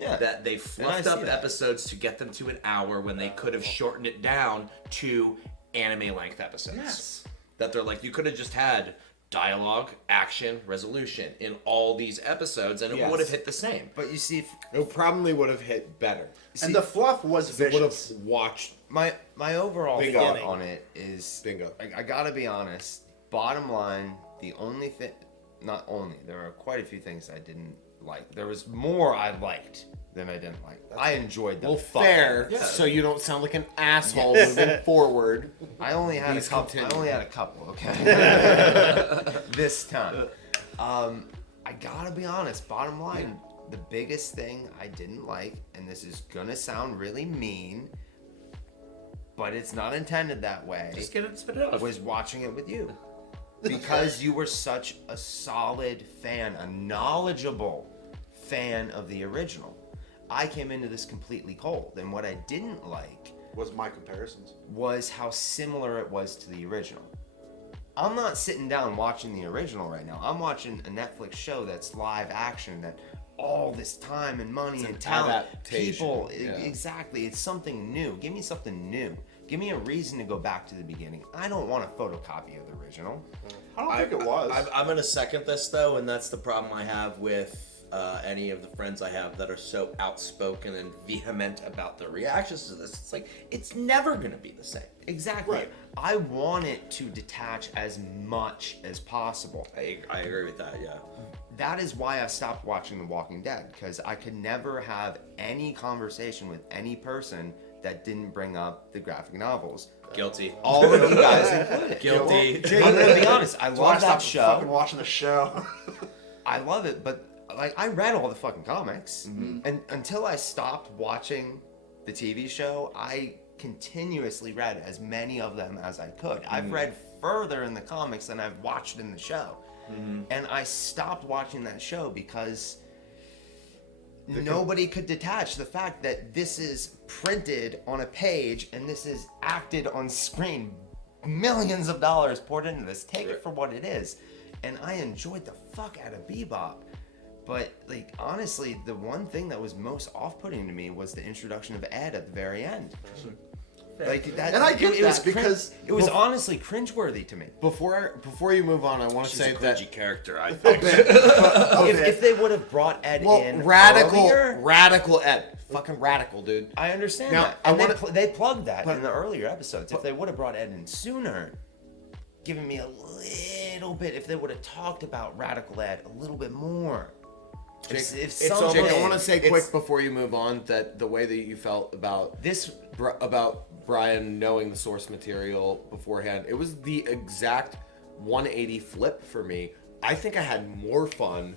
Yeah. That they fluffed up episodes to get them to an hour when they could have shortened it down to anime length episodes. Yes. That they're like, you could have just had dialogue, action, resolution in all these episodes, and it would have hit the same. But you see, it probably would have hit better. And the fluff was vicious. Would have watched. My overall Bingo. thought on it is, Bingo. I gotta be honest. Bottom line, the only thing, not only, there are quite a few things I didn't like. There was more I liked than I didn't like. I enjoyed them. Well, fair. So you don't sound like an asshole moving forward. I only had a couple. Okay. This time, I gotta be honest. Bottom line, the biggest thing I didn't like, and this is gonna sound really mean, but it's not intended that way. Just get it, spit it out. Was watching it with you. Because you were such a solid fan, a knowledgeable fan of the original. I came into this completely cold, and what I didn't like was my comparisons. Was how similar it was to the original. I'm not sitting down watching the original right now. I'm watching a Netflix show that's live action, that all this time and money and talent, people, exactly. It's something new. Give me something new. Give me a reason to go back to the beginning. I don't want a photocopy of the original. I don't think it was. I'm going to second this, though, and that's the problem I have with any of the friends I have that are so outspoken and vehement about their reactions to this. It's like, it's never going to be the same. Exactly. Right. I want it to detach as much as possible. I agree with that, yeah. That is why I stopped watching The Walking Dead, because I could never have any conversation with any person that didn't bring up the graphic novels. Guilty. All of you guys included. Guilty. I'm gonna be honest. I love that show. Fucking watching the show. I love it, but like I read all the fucking comics, and until I stopped watching the TV show, I continuously read as many of them as I could. I've read further in the comics than I've watched in the show, and I stopped watching that show because nobody could detach the fact that this is printed on a page and this is acted on screen. Millions of dollars poured into this. Take it for what it is. And I enjoyed the fuck out of Bebop. But, like, honestly, the one thing that was most off-putting to me was the introduction of Ed at the very end. Like that, and I get that because it was honestly cringeworthy to me. Before you move on, I want to say that character. I think if they would have brought Ed in radical Ed, fucking radical dude. I understand now, that. And they plugged that in the earlier episodes. If they would have brought Ed in sooner, giving me a little bit, if they would have talked about radical Ed a little bit more. Jake, I want to say quick before you move on that the way that you felt about this, about Brian knowing the source material beforehand, it was the exact 180 flip for me. I think I had more fun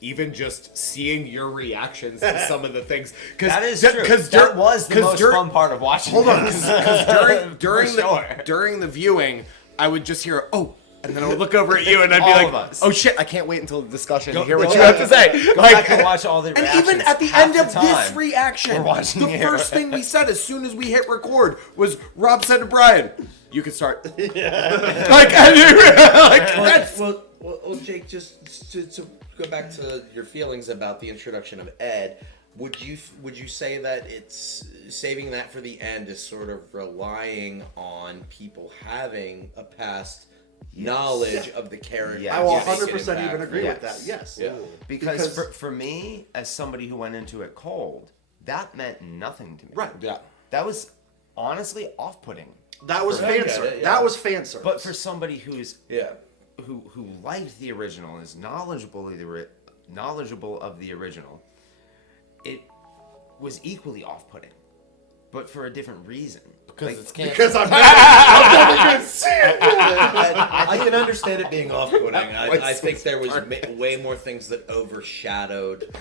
even just seeing your reactions to some of the things. That is true. That was the most fun part of watching. Hold on, this. because during the viewing, I would just hear, oh, and then I would look over at you and I'd be like, oh shit, I can't wait until the discussion to hear what you have to say. Go back and watch all the and reactions. even at the half end the of this time, reaction, we're watching the it. first thing we said as soon as we hit record was Rob said to Brian, you can start. Well, Jake, just to go back to your feelings about the introduction of Ed, would you say that it's saving that for the end is sort of relying on people having a past knowledge of the character? I will 100% even agree with that. Yes. Yeah. Because for me, as somebody who went into it cold, that meant nothing to me. Right. Yeah. That was honestly off-putting. That was fan service. That was fan service. But for somebody who's who liked the original and is knowledgeable of the original, it was equally off-putting, but for a different reason. Because I'm never gonna see it. I can understand it being off-putting. I think there was way more things that overshadowed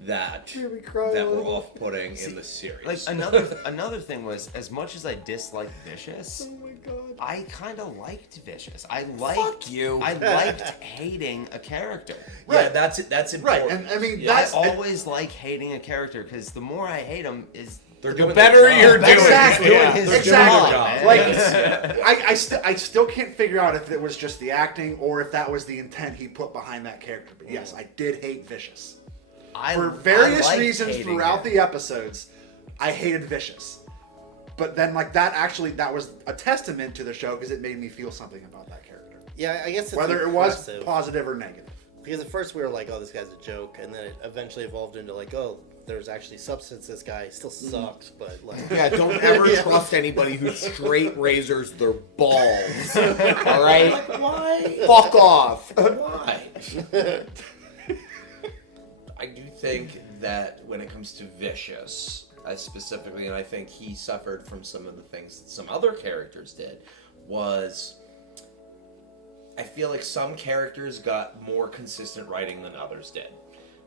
that were off-putting in the series. Like another thing was, as much as I disliked Vicious, I kind of liked Vicious. I liked hating a character. Right. Yeah, that's important. Right, and I mean I always like hating a character because the more I hate them is the better you're doing. Exactly. Exactly. Like I still can't figure out if it was just the acting or if that was the intent he put behind that character. But yes, I did hate Vicious. For various reasons throughout the episodes, I hated Vicious. But then that was a testament to the show because it made me feel something about that character. Yeah, I guess it's whether it was positive or negative. Because at first we were like, oh, this guy's a joke, and then it eventually evolved into like, oh, there's actually substance. This guy still sucks, but like, yeah, don't ever trust anybody who straight razors their balls. All right, like, why? Fuck off. Why? I do think that when it comes to Vicious, specifically, and I think he suffered from some of the things that some other characters did, was I feel like some characters got more consistent writing than others did.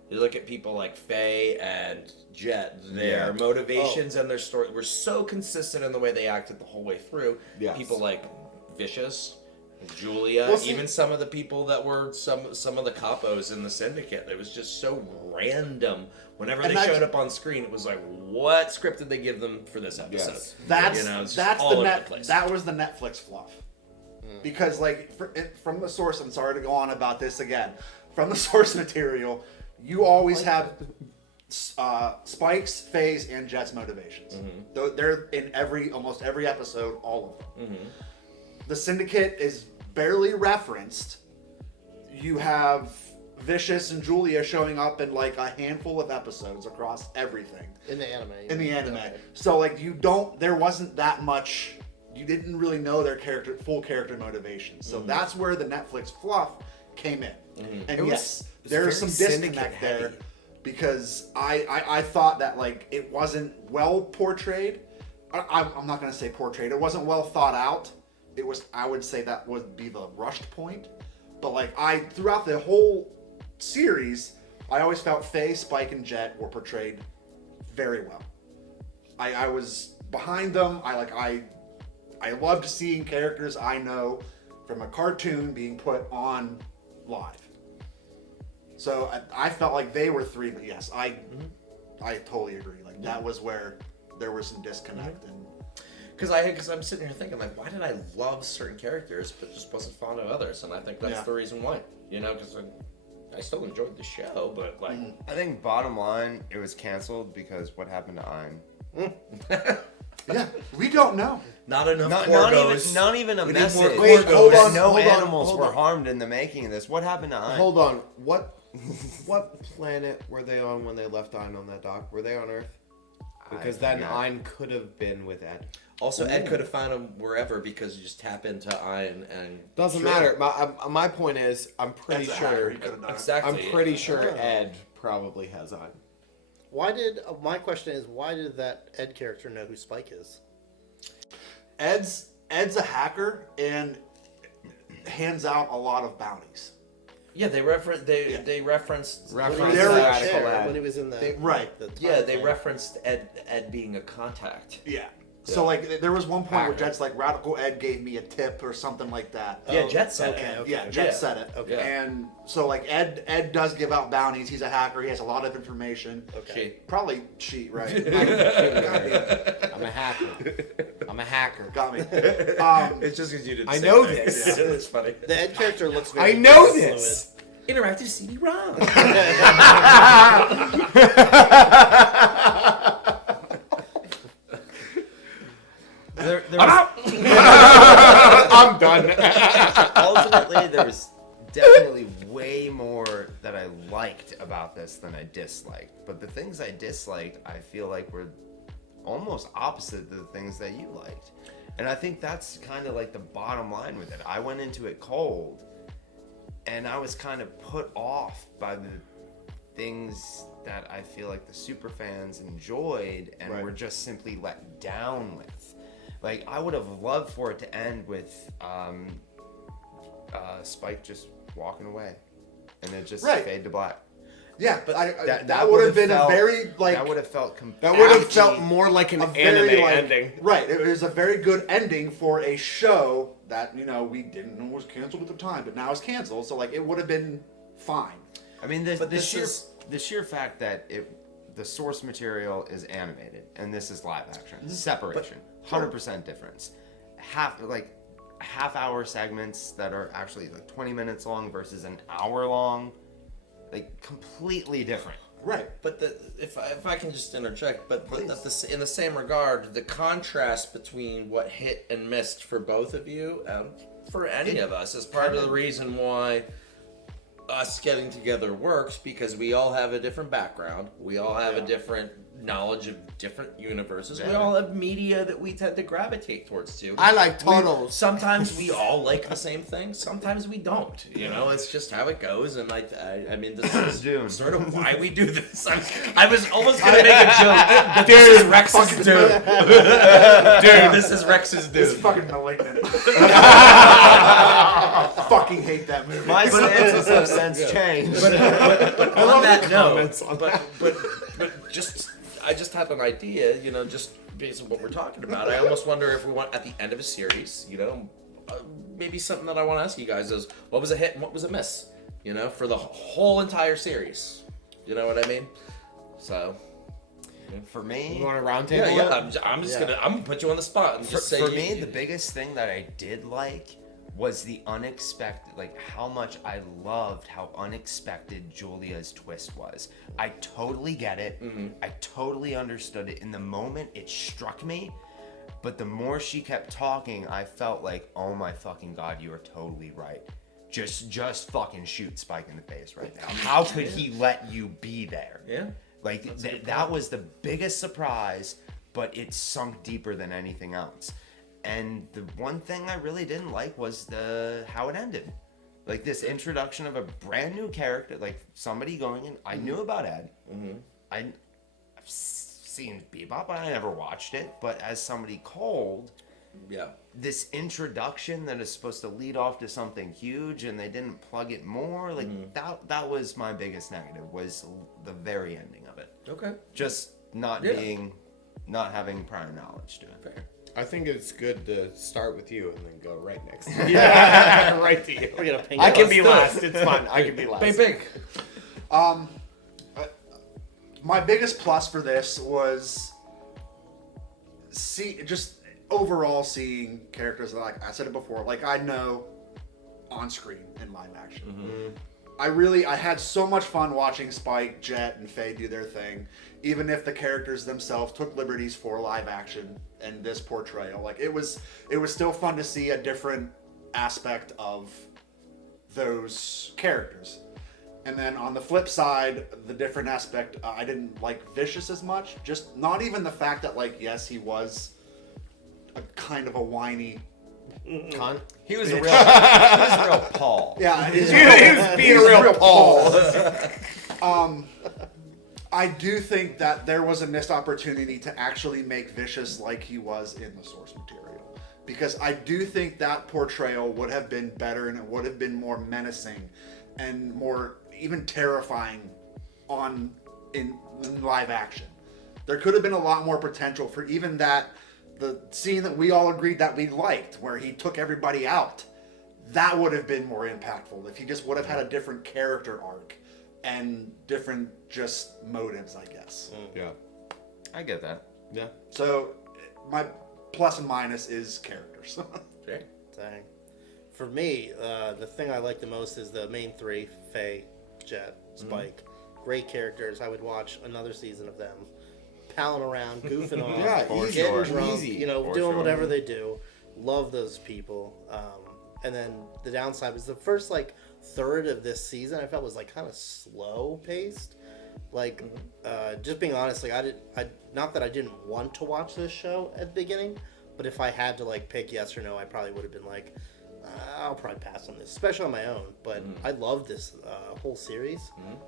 You look at people like Faye and Jet, their motivations and their story were so consistent in the way they acted the whole way through. Yes. People like Vicious, Julia, even some of the people that were some of the capos in the syndicate. It was just so random. Whenever they showed up on screen, it was like, what script did they give them for this episode? Yes. That was the Netflix fluff. Because from the source, I'm sorry to go on about this again. From the source material, you always have Spike's, Faye's, and Jet's motivations. Mm-hmm. They're in almost every episode, all of them. Mm-hmm. The Syndicate is barely referenced. You have Vicious and Julia showing up in like a handful of episodes across everything. In the anime. Okay. So there wasn't that much. You didn't really know their full character motivation. So that's where the Netflix fluff came in. Mm-hmm. And there's some disconnect there because I thought that it wasn't well portrayed. I'm not going to say portrayed. It wasn't well thought out. I would say that would be the rushed point. But throughout the whole series, I always felt Faye, Spike, and Jet were portrayed very well. I was behind them. I loved seeing characters I know from a cartoon being put on live. So I felt like they were three, but yes, I totally agree. That was where there was some disconnect. And because I'm sitting here thinking why did I love certain characters but just wasn't fond of others? And I think that's the reason why. Because I still enjoyed the show, but I think bottom line, it was canceled because what happened to Ein? Yeah, we don't know. Not enough not even a message. Wait, hold on. No animals were harmed in the making of this. What happened to Ein? Hold on. What planet were they on when they left Ein on that dock? Were they on Earth? Because then Ein could have been with Ed. Also, Ed could have found him wherever because you just tap into Ein and... Doesn't matter. My point is, I'm pretty sure... Exactly. I'm pretty sure Ed probably has Ein. My question is, why did that Ed character know who Spike is? Ed's a hacker and hands out a lot of bounties. Yeah, they referenced When he when was he in was the radical chair, Ed. when he was in the Right. the Yeah, time they thing. referenced Ed being a contact. Yeah. So like there was one point where Hacker. Jet's like Radical Ed gave me a tip or something like that. Yeah, Jet said okay, it. okay. Yeah, Jet Yeah. said it. Okay. And so like Ed does give out bounties. He's a hacker. He has a lot of information. Okay. Probably cheat, right? I'm a hacker. I'm a hacker. Got me. It's just because you didn't. I say know things. this. It's funny. The Ed character looks very I know fluid. this. Interactive CD-ROM. I'm out. I'm done. Ultimately, there's definitely way more that I liked about this than I disliked. But the things I disliked, I feel like were almost opposite to the things that you liked. And I think that's kind of like the bottom line with it. I went into it cold, and I was kind of put off by the things that I feel like the super fans enjoyed and Right. were just simply let down with. Like, I would have loved for it to end with Spike just walking away, and it just Right. fade to black. Yeah, but That that would have been felt, a very like that would have felt That would have completely- felt more like an a anime very, like, ending. Right. It was a very good ending for a show that, we didn't know was canceled at the time, but now it's canceled. So like it would have been fine. I mean, the this sheer is- the sheer fact that the source material is animated and this is live action, separation, 100% difference. Half-hour segments that are actually like 20 minutes long versus an hour long, like completely different. Right. But if I can just interject, but in the same regard, the contrast between what hit and missed for both of you, for any of us, is part of the reason why us getting together works, because we all have a different background, we all have a different knowledge of different universes, we all have media that we tend to gravitate towards too. I like turtles. Sometimes we all like the same thing, sometimes we don't. It's just how it goes, and I mean, this is Dune. sort of why we do this. I was almost gonna make a joke, but this is Rex's Dune. Dude, this is Rex's Dune. It's fucking malignant. Fucking hate that movie. My stances have since changed. But on that note, comments on but I just had an idea, just based on what we're talking about. I almost wonder if we want at the end of a series, maybe something that I want to ask you guys is, what was a hit and what was a miss? For the whole entire series. You know what I mean? So. For me, You want a round table? Yeah. I'm gonna put you on the spot and just say. For me, the biggest thing that I did like was the unexpected, like how much I loved how unexpected Julia's twist was. I totally get it. I totally understood it. In the moment, it struck me. But the more she kept talking, I felt like, oh my fucking God, you are totally right. Just fucking shoot Spike in the face right now. How could he let you be there? Yeah. Like, that was the biggest surprise, but it sunk deeper than anything else. And the one thing I really didn't like was how it ended. Like, this introduction of a brand new character, like somebody going in. I knew about Ed. I've seen Bebop, but I never watched it. But as somebody cold, this introduction that is supposed to lead off to something huge, and they didn't plug it more. Like that was my biggest negative, was the very ending of it. Okay. Just not having prior knowledge to it. Fair. I think it's good to start with you and then go right next. Right to you. We're gonna ping I you. can be last. It's fun. I can be last. Big. My biggest plus for this was just overall seeing characters that, like I said it before, like I know on screen in live action. I had so much fun watching Spike, Jet, and Faye do their thing, even if the characters themselves took liberties for live action and this portrayal. Like it was still fun to see a different aspect of those characters. And then on the flip side, the different aspect, I didn't like Vicious as much. Just not even the fact that, like, yes, he was a kind of a whiny. He was a real Paul. Yeah, he was being a real Paul. I do think that there was a missed opportunity to actually make Vicious like he was in the source material. Because I do think that portrayal would have been better and it would have been more menacing and more even terrifying in live action. There could have been a lot more potential for even the scene that we all agreed that we liked, where he took everybody out. That would have been more impactful if he just would have had a different character arc and different just motives, I guess. Yeah. I get that. Yeah. So my plus and minus is characters. Okay. Dang. For me, the thing I like the most is the main three: Faye, Jet, Spike. Great characters. I would watch another season of them, palling around, goofing off, Yeah, getting drunk, easy. doing whatever they do. Love those people. And then the downside was the first third of this season I felt was kind of slow paced. Just being honest, I not that I didn't want to watch this show at the beginning, but if I had to pick yes or no, I probably would have been I'll probably pass on this, especially on my own. But I love this whole series.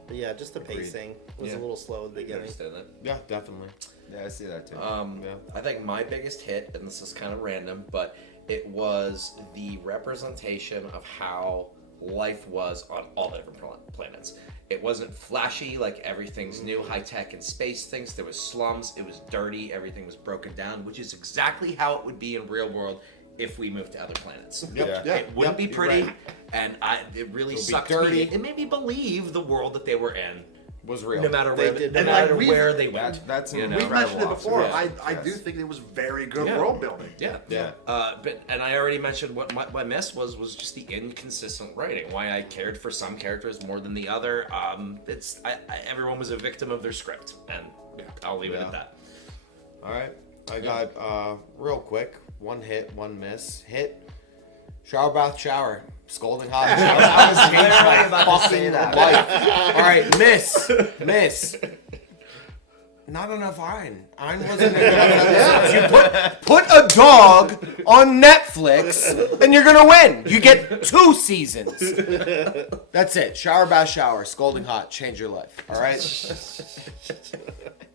But yeah, just the pacing was a little slow at the beginning. Understand that. Yeah, definitely. Yeah, I see that too. I think my biggest hit, and this is kind of random, but it was the representation of how life was on all the different planets. It wasn't flashy, everything's new, high-tech and space things. There was slums, it was dirty, everything was broken down, which is exactly how it would be in real world if we moved to other planets. Yep. Yeah. It wouldn't be pretty, right. and it really It'll be sucked dirty. me. It made me believe the world that they were in Was real. no matter They where, did. no And, matter we've- where they went. That's you an know? We've mentioned it incredible before. observation. I Yes. do think it was very good Yeah. world building. Yeah. Yeah. And I already mentioned what my miss was just the inconsistent writing. Why I cared for some characters more than the other. Everyone was a victim of their script, and I'll leave it at that. All right. I got real quick. One hit, one miss. Hit. Shower, bath, shower. Scalding hot. Shower. I was literally Changed about my to say fucking that. life. All right, miss. Not enough iron. Iron wasn't enough. You put a dog on Netflix, and you're gonna win. You get 2 seasons. That's it. Shower, bath, shower. Scalding hot. Change your life. All right.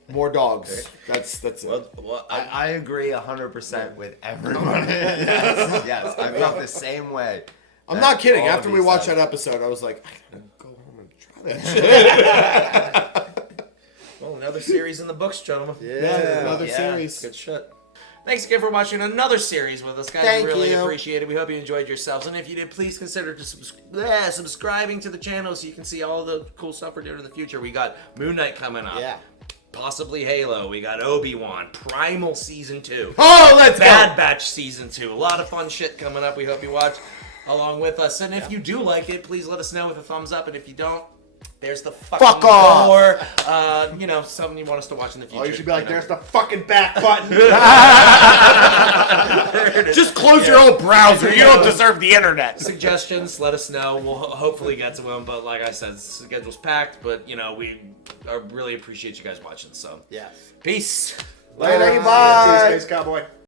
More dogs. That's it. Well, I agree 100% with everyone. yes, I felt the same way. I'm not kidding. All of After we you watched said. that episode, I was like, I gotta go home and try that shit. Well, another series in the books, gentlemen. Yeah, another series. Good shit. Thanks again for watching another series with us, guys. Thank We really you. appreciate it. We hope you enjoyed yourselves. And if you did, please consider subscribing to the channel so you can see all the cool stuff we're doing in the future. We got Moon Knight coming up. Yeah. Possibly Halo. We got Obi-Wan. Primal Season 2. Oh, let's go. Bad Batch Season 2. A lot of fun shit coming up. We hope you watch along with us. And if you do like it, please let us know with a thumbs up. And if you don't, there's the fucking Fuck off. or something you want us to watch in the future. Oh, you should be like, there's the fucking back button. Just close your own browser. You don't deserve the internet. Suggestions, let us know. We'll hopefully get to them. But like I said, schedule's packed. But, we really appreciate you guys watching. So, Yeah. peace. Later, See you, bye. Space Cowboy.